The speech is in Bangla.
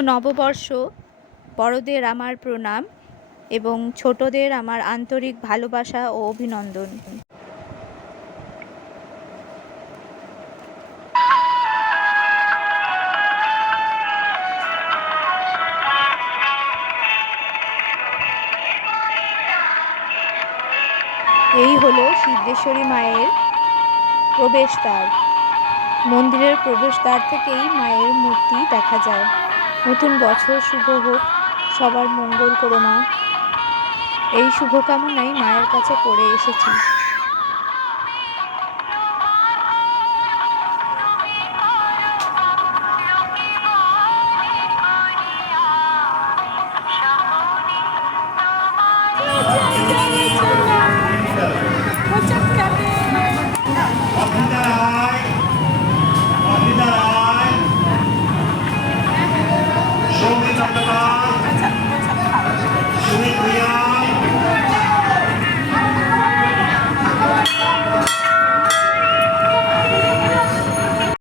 নববর্ষ, বড়দের আমার প্রণাম এবং ছোটদের আমার আন্তরিক ভালোবাসা ও অভিনন্দন। এই হলো সিদ্ধেশ্বরী মায়ের প্রবেশদ্বার। মন্দিরের প্রবেশদ্বার থেকেই মায়ের মূর্তি দেখা যায়। নতুন বছর শুভ হোক সবার মঙ্গল করো মা। এই শুভকামনাই মায়ের কাছে করে এসেছি।